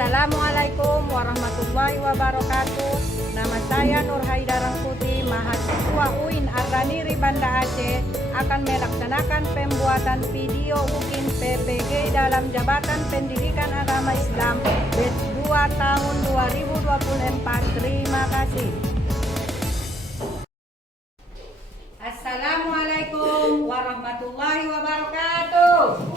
Assalamualaikum warahmatullahi wabarakatuh. Nama saya Nur Haidar Rangkuti, mahasiswa UIN Ardaniri Banda Aceh, akan melaksanakan pembuatan video UKIN PPG dalam Jabatan Pendidikan Agama Islam batch 2 tahun 2024. Terima kasih. Assalamualaikum warahmatullahi wabarakatuh.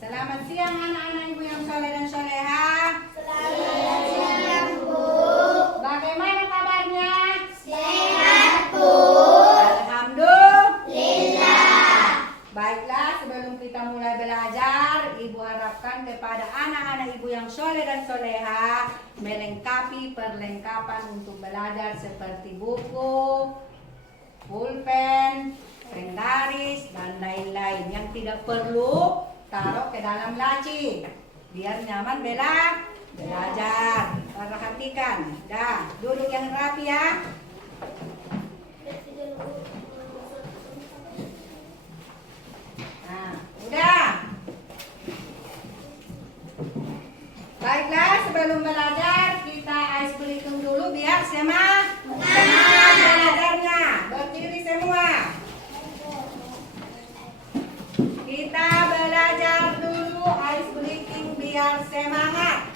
Selamat siang anak-anak ibu yang soleh dan solehah. Selamat siang Bu. Bagaimana kabarnya? Sehat Bu. Alhamdulillah. Baiklah, sebelum kita mulai belajar, ibu harapkan kepada anak-anak ibu yang soleh dan solehah melengkapi perlengkapan untuk belajar seperti buku, pulpen, penggaris, dan lain-lain. Yang tidak perlu taruh ke dalam laci biar nyaman belajar. Perhatikan, dah duduk yang rapi ya. Nah, udah. Baiklah, sebelum belajar kita ice breaking dulu biar semangat belajarnya. Berdiri semua. Kita belajar dulu ice breaking biar semangat.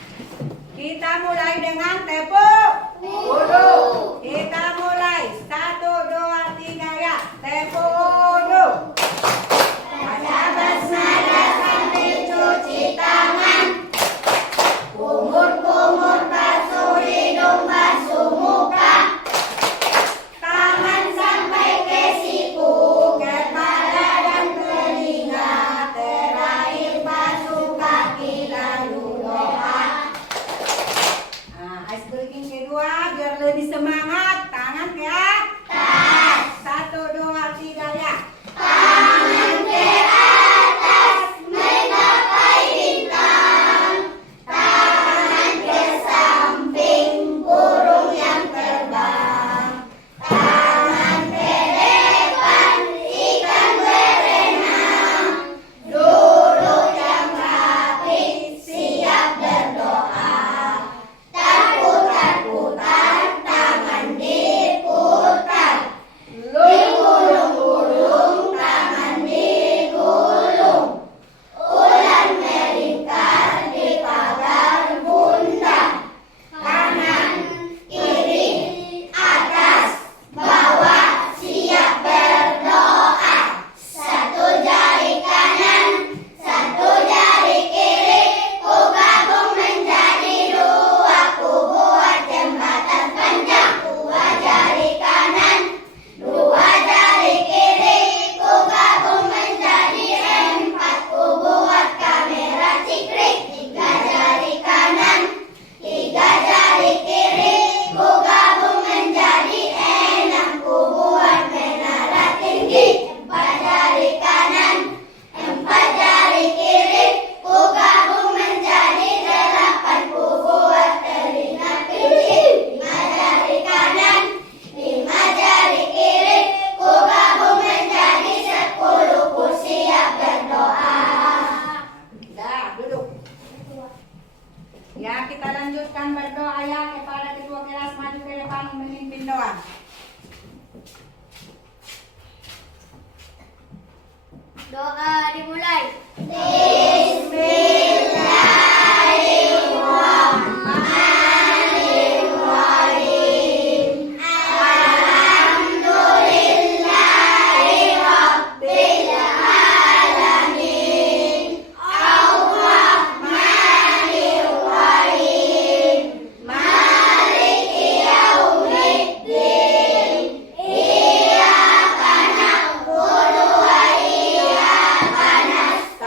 Kita mulai dengan tepuk wudhu. Kita mulai 1, 2, 3 ya. Tepuk wudhu. Baca basmalah sambil cuci tangan. Kumur-kumur basuh hidung, basuh muka. Tangan sampai ke siku, kepala dan telinga. Terakhir basuh kaki lalu doa. Nah, ice breaking kedua biar lebih semangat. Tangan ke atas. 1, 2, 3 ya. Tangan ke atas menggapai bintang. Tangan ke samping burung yang terbang. Tangan ke depan ikan berenang. Duduk yang rapi siap berdoa. Putar-putar tangan diputar. Gulung-gulung tangan digulung. Ular melingkar di pagar bunda. Kanan, kiri, atas, bawah, siap berdoa. 1 jari kanan, 1 jari kiri, ku gabung menjadi 2, ku buat jembatan panjang. 2 jari kanan, 2 jari kiri, ku gabung menjadi 4, ku buat kamera cikrik. 3 jari kanan, 3 jari kiri, ku gabung menjadi 6, ku buat menara tinggi. 4 jari kanan, 4 jari kiri, ku gabung menjadi 8, ku buat telinga kelinci. 5 jari kanan, 5 jari kiri, ku gabung menjadi 10, ku siap berdoa. Dah, duduk. Ya, kita lanjutkan berdoa ya. Kepala ketua kelas maju ke depan memimpin doa. Doa dimulai. Bismillahirrahmanirrahim. Alhamdulillahi rabbil alamin. Ar-Rahmanir-Rahim. Maliki yaumiddin. Iyyaka na'budu wa iyyaka nasta'in.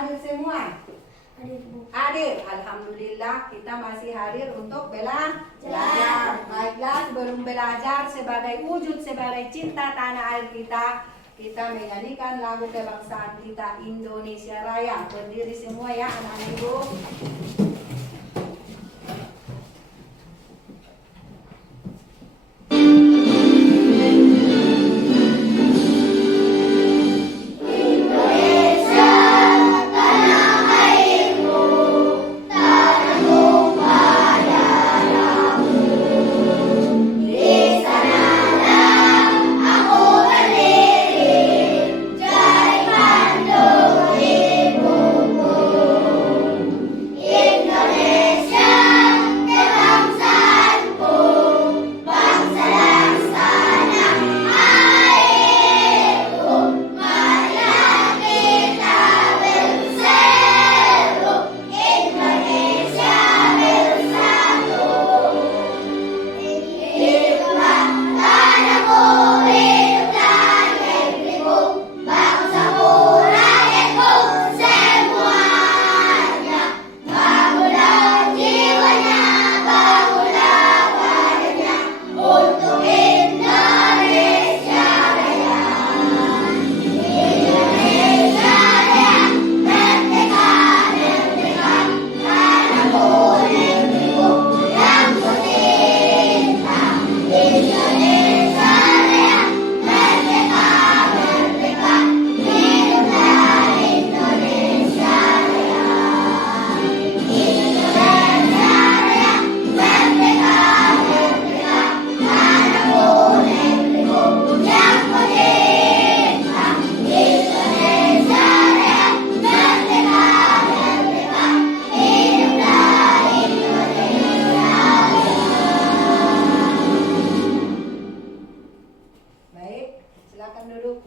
hadir semua? Hadir, Bu. Hadir, alhamdulillah kita masih hadir untuk belajar. Baiklah, sebelum belajar sebagai wujud sebagai cinta tanah air kita, kita menyanyikan lagu kebangsaan kita Indonesia Raya. Berdiri semua ya anak-anak ibu. Silakan duduk.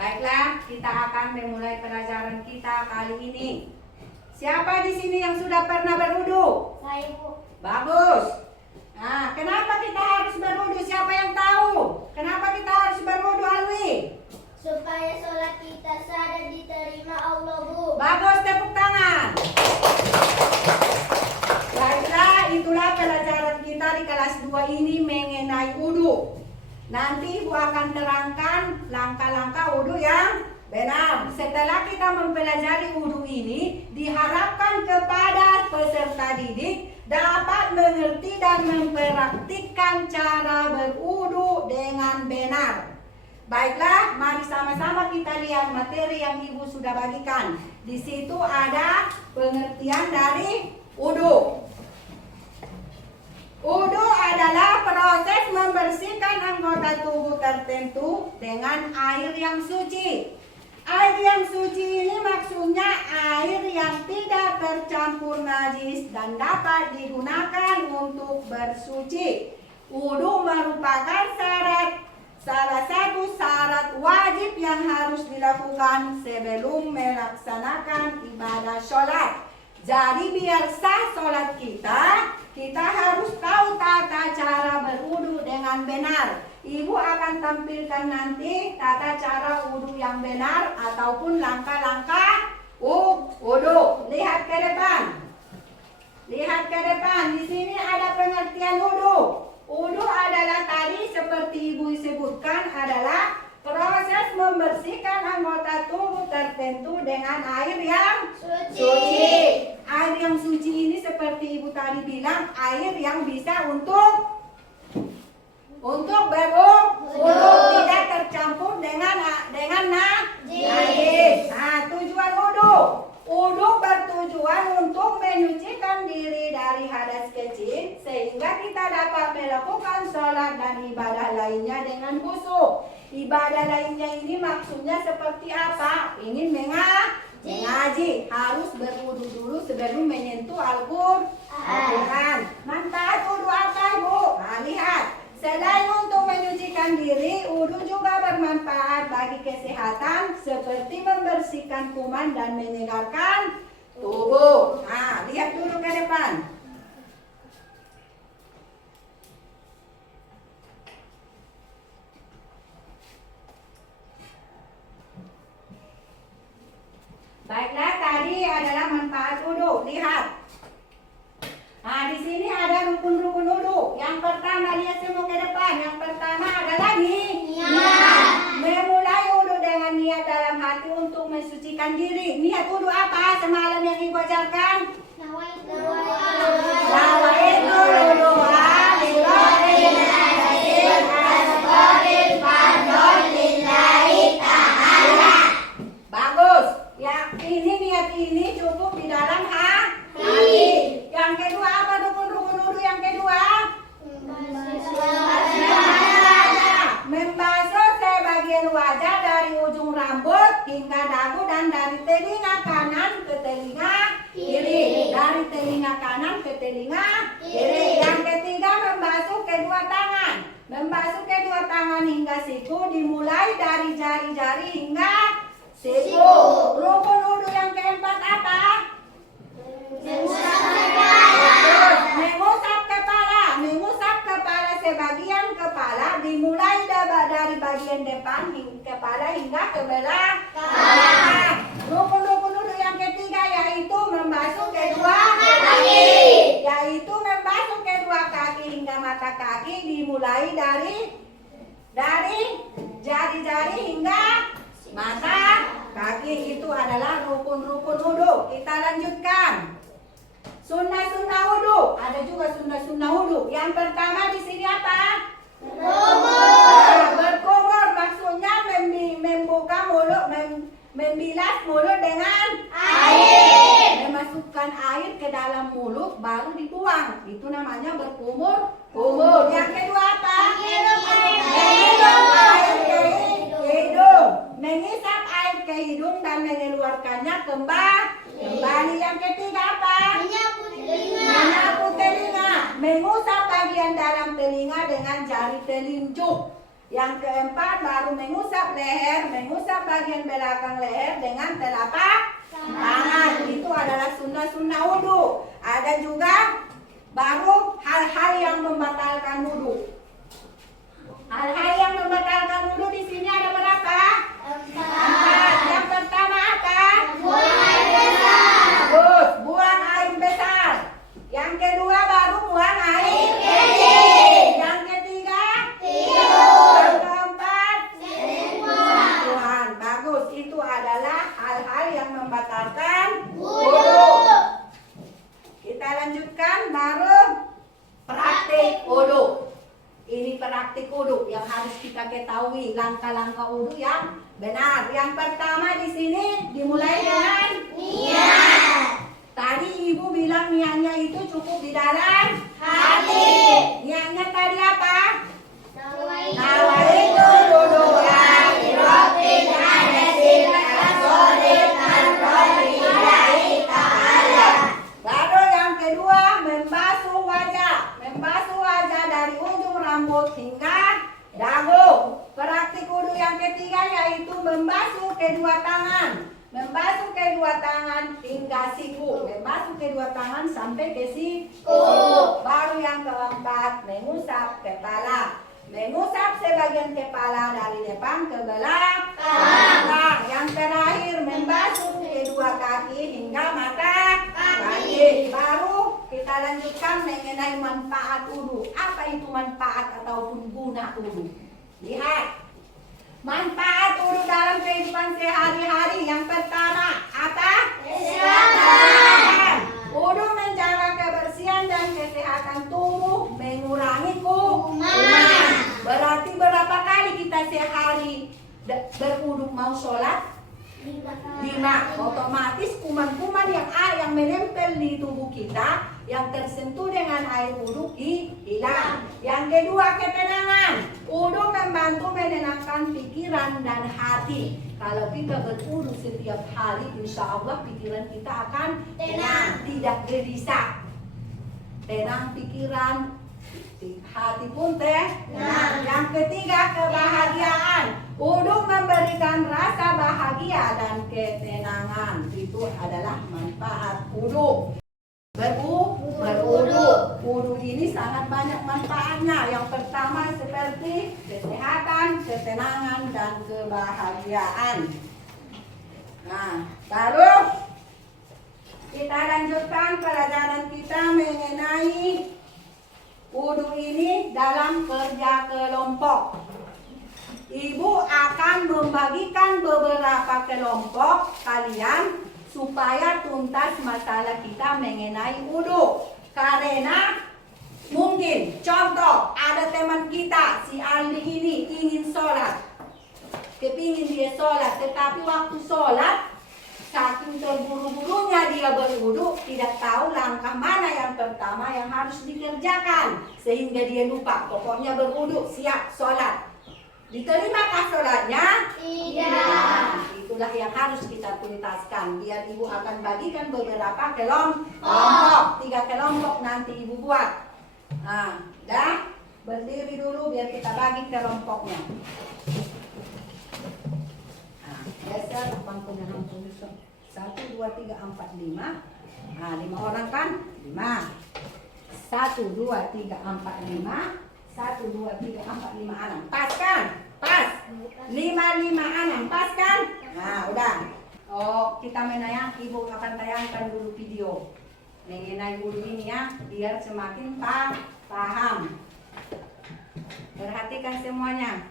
Baiklah, kita akan memulai pelajaran kita kali ini. Siapa di sini yang sudah pernah berwudu? Saya, Bu. Bagus. Nah, kenapa kita harus berwudu? Siapa yang tahu? Kenapa kita harus berwudu, Alwi? Supaya sholat kita sah dan diterima Allah, Bu. Bagus, tepuk tangan. Baiklah, itulah pelajaran kita di kelas 2 ini mengenai wudu. Nanti Ibu akan terangkan langkah-langkah wudu yang benar. Setelah kita mempelajari wudu ini, diharapkan kepada peserta didik dapat mengerti dan mempraktikkan cara berwudu dengan benar. Baiklah, mari sama-sama kita lihat materi yang Ibu sudah bagikan. Di situ ada pengertian dari wudu. Wudu adalah proses membersihkan anggota tubuh tertentu dengan air yang suci. Air yang suci ini maksudnya air yang tidak tercampur najis dan dapat digunakan untuk bersuci. Wudu merupakan salah satu syarat wajib yang harus dilakukan sebelum melaksanakan ibadah sholat. Jadi biar sah sholat kita harus tahu tata cara berwudu dengan benar. Ibu akan tampilkan nanti tata cara wudu yang benar ataupun langkah-langkah wudu. Lihat ke depan. Lihat ke depan. Di sini ada pengertian wudu. Wudu adalah tadi seperti Ibu sebutkan adalah proses membersihkan anggota tubuh tertentu dengan air yang suci. Air yang suci ini seperti Ibu tadi bilang, air yang bisa untuk berwudu, tidak tercampur dengan najis. Nah, tujuan wudu. Wudu bertujuan untuk menyucikan diri dari hadas kecil sehingga kita dapat melakukan sholat dan ibadah lainnya dengan khusyuk. Ibadah lainnya ini maksudnya seperti apa? Ingin mengaji, harus berwudu dulu sebelum menyentuh Al-Quran. Manfaat wudu apa, Ibu? Nah, lihat. Selain untuk menyucikan diri, wudu juga bermanfaat bagi kesehatan seperti membersihkan kuman dan menyegarkan tubuh. Nah, lihat dulu ke depan. hingga dagu dan dari telinga kanan ke telinga kiri. Dari telinga kanan ke telinga kiri. Yang ketiga membasuh kedua tangan. Membasuh kedua tangan hingga siku, dimulai dari jari-jari hingga siku. Rukun wudu yang keempat apa? Mengusap kepala. Mengusap kepala sebagian kepala, dimulai dari bagian depan kepala hingga ke belakang. Rukun-rukun wudu yang ketiga yaitu membasuh kedua kaki. Yaitu membasuh kedua kaki hingga mata kaki, dimulai dari jari-jari hingga mata kaki. Itu adalah rukun-rukun wudu. Kita lanjutkan. Sunnah-sunnah wudu. Ada juga sunnah-sunnah wudu. Yang pertama di sini apa? Berkumur. Maksudnya membuka mulut, membilas mulut dengan air. Memasukkan air ke dalam mulut baru dibuang. Itu namanya berkumur. Yang kedua apa? Menghirup air ke hidung. Mengisap air ke hidung dan mengeluarkannya kembali. Yang ketiga apa? Menyapu telinga. Mengusap bagian dalam telinga dengan jari telunjuk. Yang keempat baru mengusap leher. Mengusap bagian belakang leher dengan telapak tangan. Itu adalah sunnah-sunnah wudu. Ada juga baru hal-hal yang membatalkan wudu. Hal-hal yang membatalkan wudu di sini ada berapa? 4. Yang pertama apa? Buang air besar. Buang air besar. Yang kedua baru buang air kecil. Yang ketiga tidur. Yang keempat sentuhan. Bagus. Itu adalah hal-hal yang membatalkan wudu. Kita lanjutkan baru praktik wudu. Ini praktik wudu yang harus kita ketahui, langkah-langkah wudu yang benar. Yang pertama di sini dimulai dengan niat. Tadi ibu bilang niatnya itu cukup di dalam hati. Niatnya tadi apa? Nawaitu wudu'an lirabbil alamin sholihan lillahi ta'ala. Baru yang kedua membasuh wajah. Membasuh wajah dari ujung rambut hingga dagu. Praktik wudu yang ketiga yaitu membasuh kedua tangan. Membasuh kedua tangan hingga siku. Membasuh kedua tangan sampai ke siku. Baru yang keempat mengusap kepala. Mengusap sebagian kepala dari depan ke belakang. Yang terakhir membasuh kedua kaki hingga mata kaki. Baru kita lanjutkan mengenai manfaat wudu. Apa itu manfaat ataupun guna wudu? Lihat. Manfaat wudu dalam kehidupan sehari-hari. Yang pertama apa? Kesehatan. Wudu menjaga kebersihan dan kesehatan tubuh, mengurangi kuman. Berarti berapa kali kita sehari berwudu mau sholat? 5. Otomatis kuman-kuman yang menempel di tubuh kita yang tersentuh dengan air wudu hilang. Yang kedua ketenangan. Wudu membantu menenangkan pikiran dan hati. Kalau kita berwudu setiap hari, insya Allah pikiran kita akan tenang, tidak gelisah. Tenang pikiran, hati pun tenang. Yang ketiga kebahagiaan. Wudu memberikan rasa bahagia dan ketenangan. Itu adalah manfaat wudu. Berwudu. Wudu ini sangat banyak manfaatnya. Yang pertama seperti kesehatan, ketenangan, dan kebahagiaan. Nah, baru kita lanjutkan pelajaran kita mengenai wudu ini dalam kerja kelompok. Ibu akan membagikan beberapa kelompok kalian supaya tuntas masalah kita mengenai wudu. Karena mungkin contoh ada teman kita si Aldi ini ingin sholat, kepingin dia sholat, tetapi waktu sholat saking terburu-burunya dia berwudu, tidak tahu langkah mana yang pertama yang harus dikerjakan, sehingga dia lupa. Pokoknya berwudu, siap sholat. Diterimakah sholatnya? Tidak. Itu itulah yang harus kita tuntaskan. Biar ibu akan bagikan beberapa kelompok. 3 kelompok nanti ibu buat. Nah, dah berdiri dulu biar kita bagi kelompoknya. Nah, geser pangkunya hampir 1, 2, 3, 4, 5. Nah, 5 orang kan? 5. 1, 2, 3, 4, 5. 1, 2, 3, 4, 5, 6. Pas kan? Pas. 5, 5, 6. Pas kan? Nah, udah. Oh, kita menayang, ibu akan tayangkan dulu video. Mengenai dulu ini ya, biar semakin paham. Perhatikan semuanya.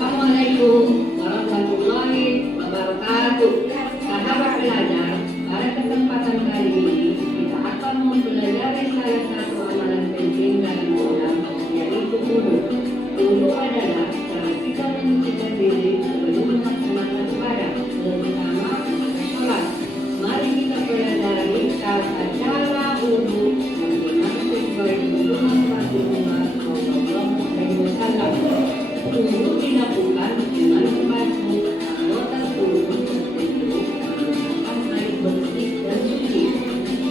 Assalamualaikum warahmatullahi wabarakatuh. Sahabat belajar, pada kesempatan kali ini kita akan mempelajari salah satu amalan penting dalam Islam, yaitu wudu. Wudu adalah cara kita mensucikan diri sebelum melaksanakan ibadah, terutama sholat. Mari kita pelajari tata cara wudu yang benar sesuai dengan Rasulullah SAW. Wudu dilakukan dengan membasuh anggota tubuh tertentu menggunakan air bersih dan suci.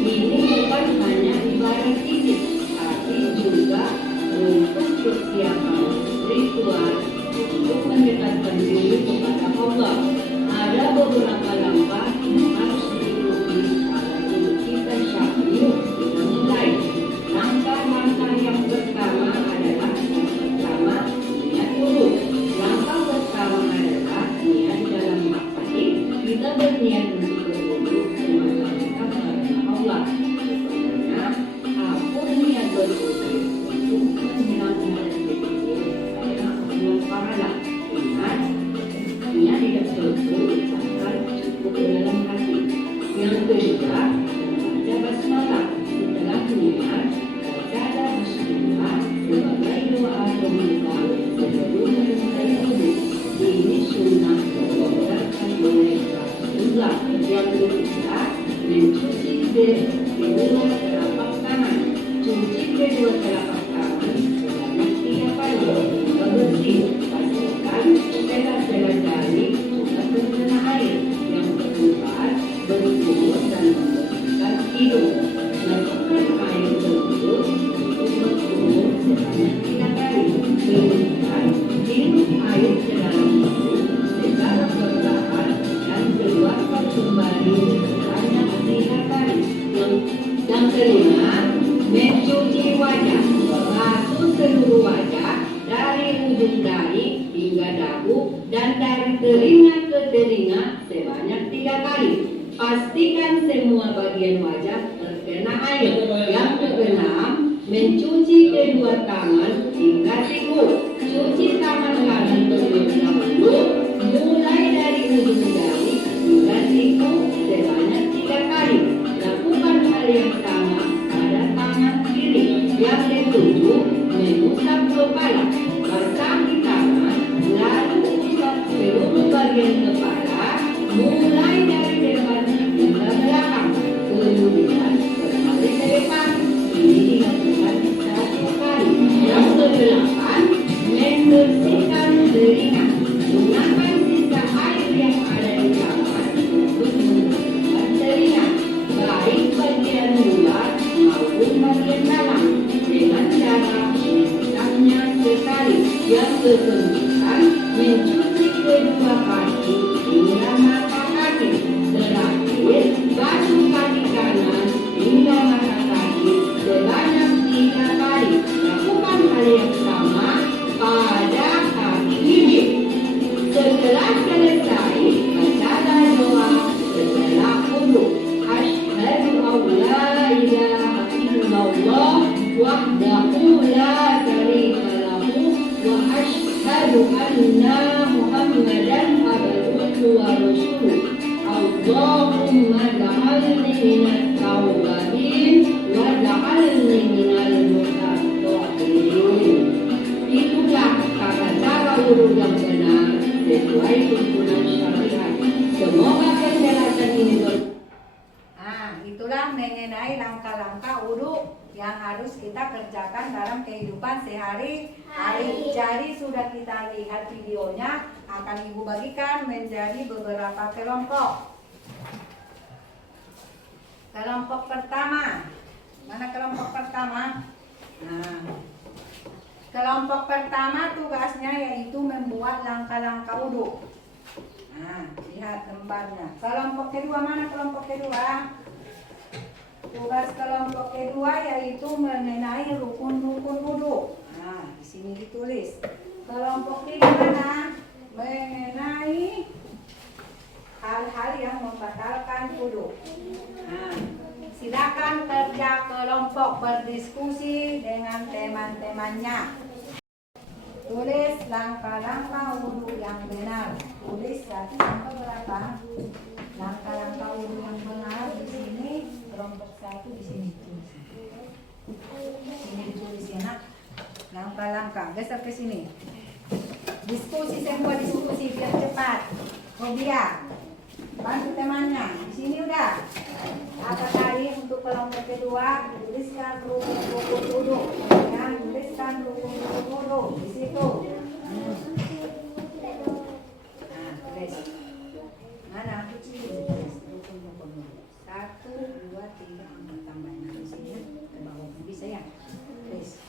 Ini bukan hanya ibadah fisik, tapi juga untuk persiapan ritual untuk mendekatkan diri kepada Allah. Ada beberapa langkah yang harus diikuti agar wudu kita syahdu dengan mulai. Langkah-langkah yang pertama adalah niat wudu. Langkah pertama adalah niat dalam hati. Kita berniat untuk berwudu semata-mata karena Allah. Contohnya, aku niat berwudu untuk menghilangkan rasa kecil karena Allah pahala. Ingat, niat tidak perlu ucapkan, cukup di dalam hati. Yang kedua, membaca basmalah. Setelah niat, baca bismillah sebagai doa pembuka sebelum memulai wudu. Ini sunnah berdasarkan oleh Rasulullah. Yang ketiga, mencuci kedua telapak tangan. Cuci kedua telapak tangan sebanyak 3 kali. Bersih, pastikan sela-sela jari sudah terkena air. Yang keempat, berkumur dan membersihkan hidung. Masukkan air tersebut untuk berkumur sebanyak 3 kali. Kemudian, hirup air ke dalam hidung secara perlahan dan keluarkan kembali sebanyak 3 kali. Yang kelima, mencuci wajah. Basuh seluruh wajah dari ujung dahi hingga dagu dan dari telinga ke telinga sebanyak 3 kali. Pastikan semua bagian wajah terkena air. Yang keenam, mencuci kedua tangan hingga siku. Cuci tangan kanan terlebih dahulu, mulai dari ujung jari hingga siku sebanyak 3 kali. Lakukan hal yang sama pada tangan kiri. Yang ketujuh, mengusap kepala. Basahi tangan, lalu usap seluruh bagian kepala, mulai dari depan hingga belakang. Kemudian berbalik ke depan. Ini dilakukan 1 kali. Yang kedelapan, membersihkan telinga. Gunakan sisa air yang ada di tangan untuk membersihkan telinga, baik bagian luar maupun bagian dalam, dengan cara mengusapnya sekali. Yang kesembilan, mencuci kedua kaki hingga mata kaki. Terakhir, basuh kaki kanan hingga mata kaki sebanyak 3 kali. Lakukan hal yang sama pada kaki kiri. Setelah selesai, bacalah doa setelah wudu. Asyhadu an la ilaha illallah wahdahu la syarika lahu wa asyhadu anna Muhammadan abduhu wa rasuluh. Allahumma ja'alni minat tawwabin wa ja'alni minal mutatahhirin. Itulah tata cara wudu yang benar sesuai tuntunan syariat. Semoga penjelasan ini Itulah mengenai langkah-langkah wudu yang harus kita kerjakan dalam kehidupan sehari-hari. Jadi sudah kita lihat videonya, akan Ibu bagikan menjadi beberapa kelompok. Kelompok pertama, mana kelompok pertama? Nah, kelompok pertama tugasnya yaitu membuat langkah-langkah wudhu. Nah, lihat lembarnya. Kelompok kedua, mana kelompok kedua? Tugas kelompok kedua yaitu mengenai rukun-rukun wudhu. Nah, di sini ditulis. Kelompok tiga mana? Mengenai hal-hal yang membatalkan wudhu. Nah, silakan kerja kelompok berdiskusi dengan teman-temannya. Tulis langkah-langkah wudhu yang benar. Tulis ya, sampai berapa? Langkah-langkah wudhu yang benar di sini. Kelompok satu di sini tulis. Sini ditulis ya nak. Langkah-langkah. Geser ke sini. Diskusi semua diskusi biar cepat. Robia, bantu temannya. Di sini udah. Apa tadi untuk kelompok kedua? Tuliskan rukun-rukun wudhu. Ya, tuliskan rukun-rukun wudhu di situ. Nah, tulis. Mana? Tulis rukun-rukun wudhu. 1, 2, 3, 4 tambahin di sini ke bawah. Bisa ya? Tulis.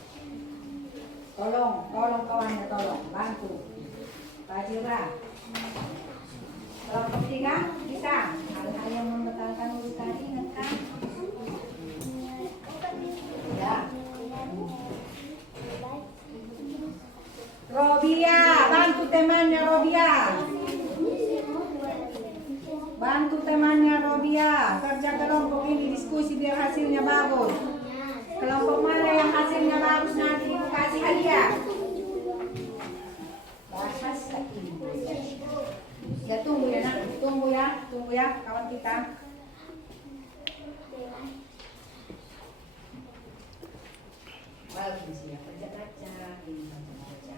Tolong kawannya, tolong bantu. Pak Jira. Kelompok 3 bisa. Hal-hal yang membatalkan wudhu tadi ingat kan? Ya. Robia, bantu temannya Robia. Bantu temannya Robia. Kerja kelompok ini diskusi biar hasilnya bagus. Kelompok mana yang hasilnya bagus nanti Ibu kasih hadiah. Bahasa Inggris. Ya tunggu ya nak, tunggu ya kawan kita. Bagus ya, kerja kaca, ini baca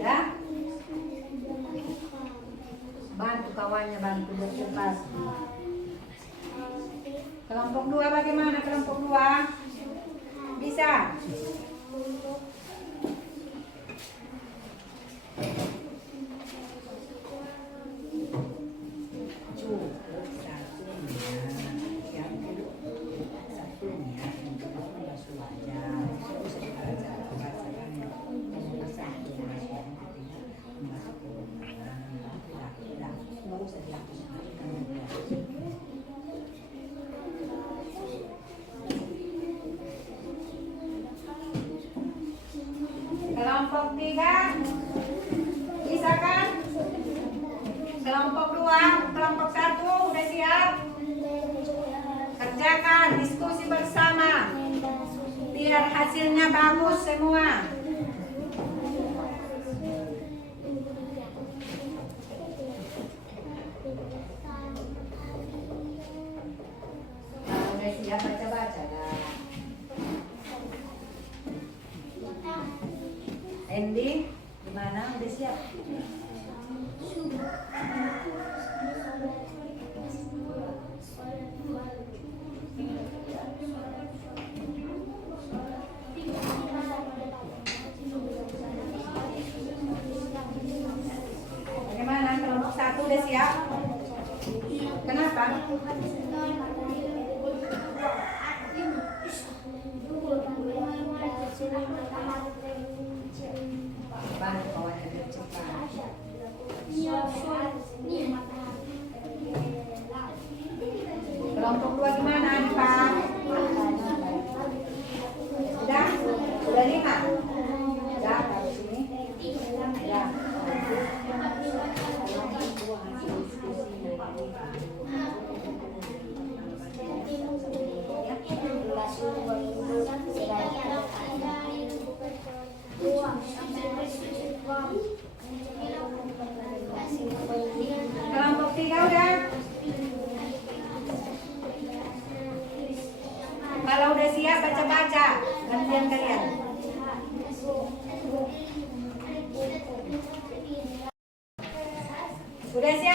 ya. Bantu kawannya, bantu bertugas. Kelompok 2 bagaimana kelompok 2? Bisa? Kelompok 3 bisa kan? Kelompok 2, kelompok 1 udah siap? Kerjakan diskusi bersama biar hasilnya bagus semua. Udah siap baca-baca lah. Andy, gimana? Udah siap? Bagaimana? Kelompok 1 udah siap? Kenapa? Bantu kawannya biar cepat. Kelompok 2 gimana nih Pak? Udah 5? Ya, taruh sini. Ya. Kelompok 3 udah? Kalau udah siap baca-baca, gantian kalian.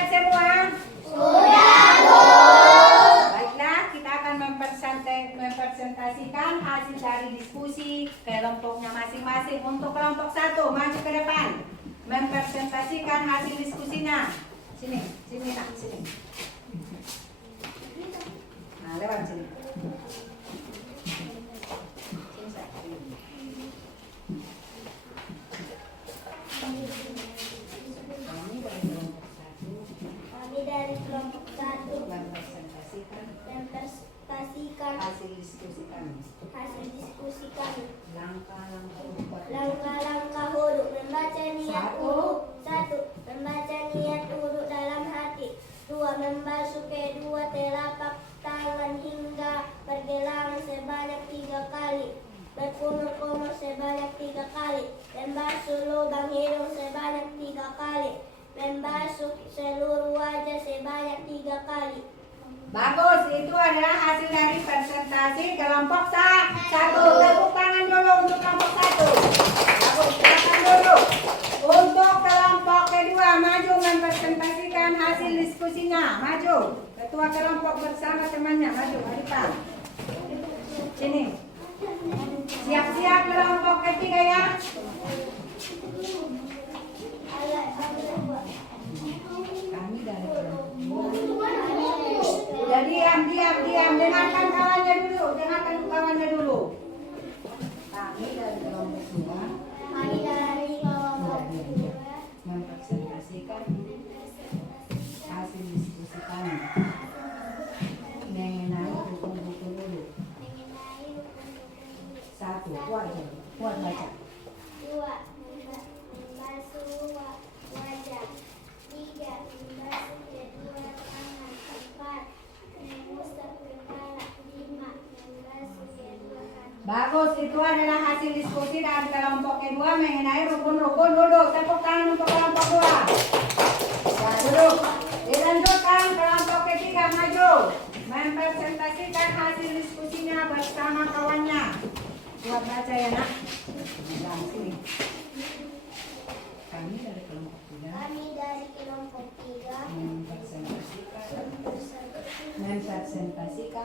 semua? Baiklah, kita akan mempresentasikan hasil dari diskusi kelompoknya masing-masing. Untuk kelompok 1, maju ke depan. Mempresentasikan hasil diskusinya. Sini, nak, sini. Nah, lewat sini. Kami dari kelompok 1 Mempresentasikan hasil diskusi kami. Langkah-langkah huruf membaca niat huruf. 1. Membaca niat huruf dalam hati. 2. Membasuh kedua telapak tangan hingga pergelangan sebanyak 3 kali. Berkumur-kumur sebanyak 3 kali. Membasuh lubang hidung sebanyak 3 kali. Membasuh seluruh wajah sebanyak 3 kali. Bagus, itu adalah hasil dari presentasi kelompok 1. Tepuk tangan dulu untuk kelompok 1. Bagus, silakan dulu. Untuk kelompok kedua, maju mempresentasikan hasil diskusinya. Maju. Ketua kelompok bersama temannya, maju, Arifan. Sini. Siap-siap kelompok ketiga ya. Kami dari kelompok. Udah diam. Dengarkan kawannya dulu. Kami dari kelompok 2. Kami dari kelompok 2 mempresentasikan hasil diskusi kami mengenai rukun-rukun dulu. 1. Kuat baca. 2. Membasuh wajah. 3. Membasuh kedua tangan. 4. Mengusap kepala. 5. Membasuh kedua kaki. Bagus, itu adalah hasil diskusi dari kelompok kedua mengenai rukun-rukun duduk. Tepuk tangan untuk kelompok 2. Ya, duduk. Dilanjutkan kelompok ketiga, maju. Mempresentasikan hasil diskusinya bersama kawannya. Buat baca ya, nak. Nah, sini. Kami dari kelompok 3 mempresentasikan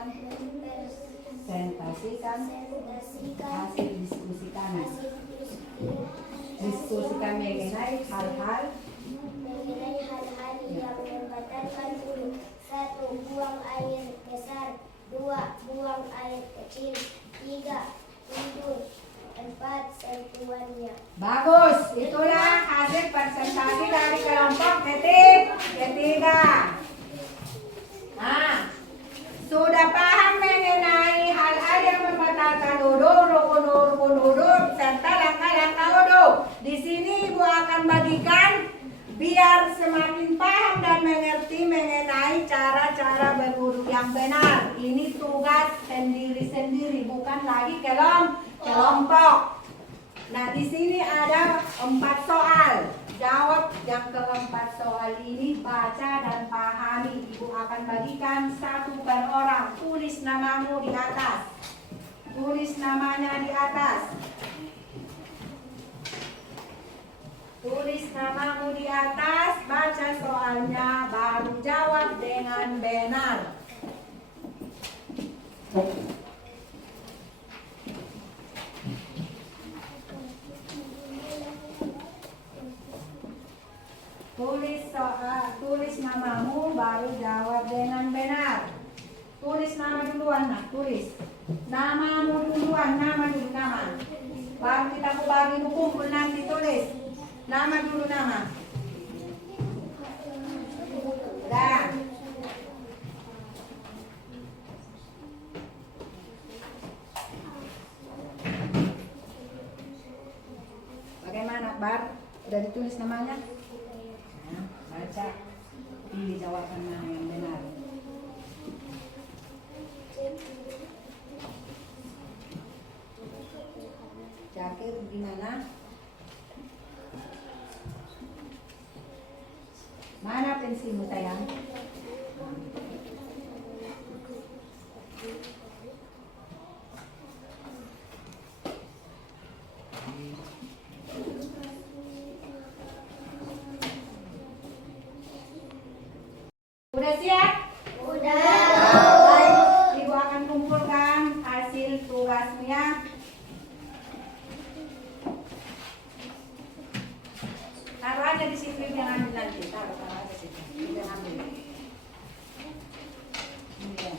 hasil diskusi kami. Diskusi kami mengenai hal-hal yang membatalkan wudhu. 1. Buang air besar. 2. Buang air kecil. 3. Tidur. 4. Sentuhannya. bagus. Itulah hasil presentasi dari kelompok ketiga. Nah, sudah paham mengenai hal-hal yang membatalkan wudhu, rukun wudhu, serta langkah-langkah wudhu. Di sini Ibu akan bagikan biar semakin paham dan mengerti mengenai cara-cara berwudhu yang benar. Ini tugas sendiri-sendiri, bukan lagi kelompok. Nah, di sini ada 4 soal. Jawab yang keempat soal ini, baca dan pahami. Ibu akan bagikan 1 per orang. Tulis namamu di atas. Tulis namanya di atas. Tulis namamu di atas, baca soalnya, baru jawab dengan benar. Tulis namamu, baru jawab dengan benar. Tulis nama duluan, nak. Tulis namamu duluan, nama. Baru kita bagi kumpul nanti. Tulis nama dulu, nama. Dah. Bagaimana, Bar? Udah ditulis namanya? Nah, baca. Pilih jawaban mana yang benar. Jakir di mana? Mana pensilmu, sayang? Udah siap? Udah. Baik, Ibu akan kumpulkan hasil tugasnya. Taruh aja di situ yang ambil nanti. Taruh aja situ. Yang ambil. Ini ya.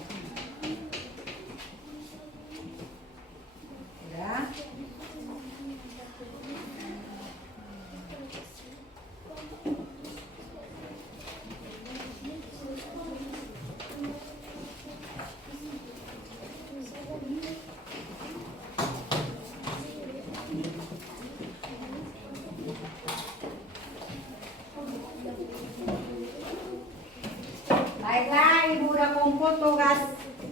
Udah. Baiklah, Ibu udah kumpul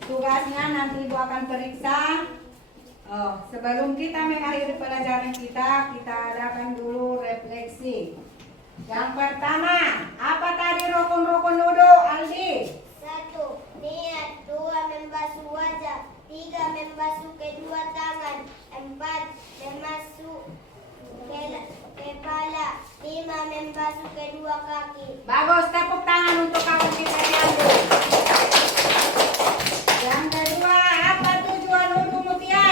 tugasnya, nanti Ibu akan periksa. Sebelum kita mengakhiri pelajaran kita adakan dulu refleksi. Yang pertama, apa tadi rukun-rukun wudu, Aldi? 1. Niat. 2. Membasuh wajah. 3. Membasuh kedua tangan. 4. Membasuh kepala. 5. Membasuh kedua kaki. Bagus, tepuk tangan untuk kawan kita diambil. Yang kedua, apa tujuan wudu, Mutia?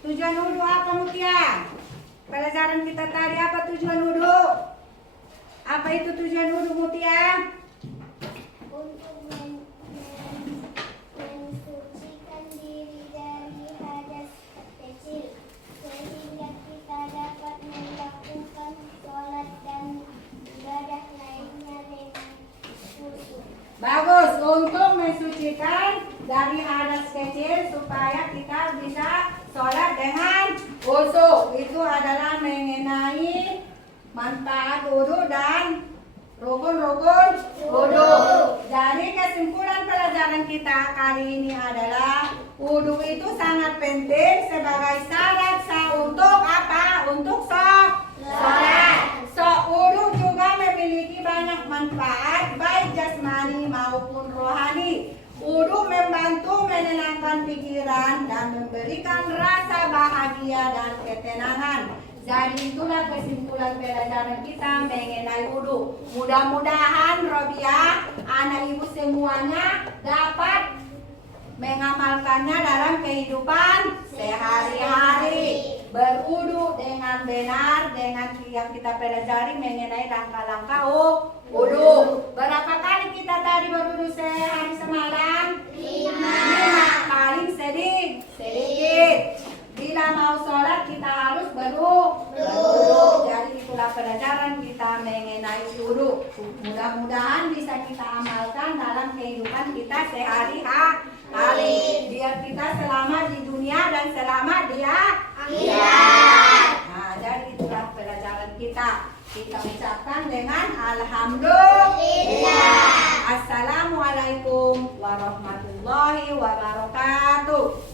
Tujuan wudu apa, Mutia? Pelajaran kita tadi apa tujuan wudu? Apa itu tujuan wudu, Mutia? Untuk mensucikan diri dari hadas kecil sehingga kita dapat melakukan sholat dan ibadah lainnya dengan khusyuk. Bagus, untuk mensucikan dari hadas kecil supaya kita bisa sholat dengan khusyuk. Itu adalah mengenai manfaat wudu dan rukun-rukun wudu. Jadi kesimpulan pelajaran kita kali ini adalah wudu itu sangat penting sebagai syarat untuk apa? Untuk sholat. Wudu juga memiliki banyak manfaat baik jasmani maupun rohani. Wudu membantu menenangkan pikiran dan memberikan rasa bahagia dan ketenangan. Jadi itulah kesimpulan pelajaran kita mengenai wudu. Mudah-mudahan Robiah, anak ibu semuanya dapat mengamalkannya dalam kehidupan sehari-hari. Berwudu dengan benar dengan yang kita pelajari mengenai langkah-langkah wudu. Berapa kali kita tadi berwudu sehari semalam? 5. Paling sedikit. Bila mau sholat kita harus berwudu. Jadi itulah pelajaran kita mengenai wudu. Mudah-mudahan bisa kita amalkan dalam kehidupan kita sehari-hari. Biar kita selamat di dunia dan selamat di akhirat. Nah, jadi itulah pelajaran kita. Kita ucapkan dengan alhamdulillah. Assalamualaikum warahmatullahi wabarakatuh.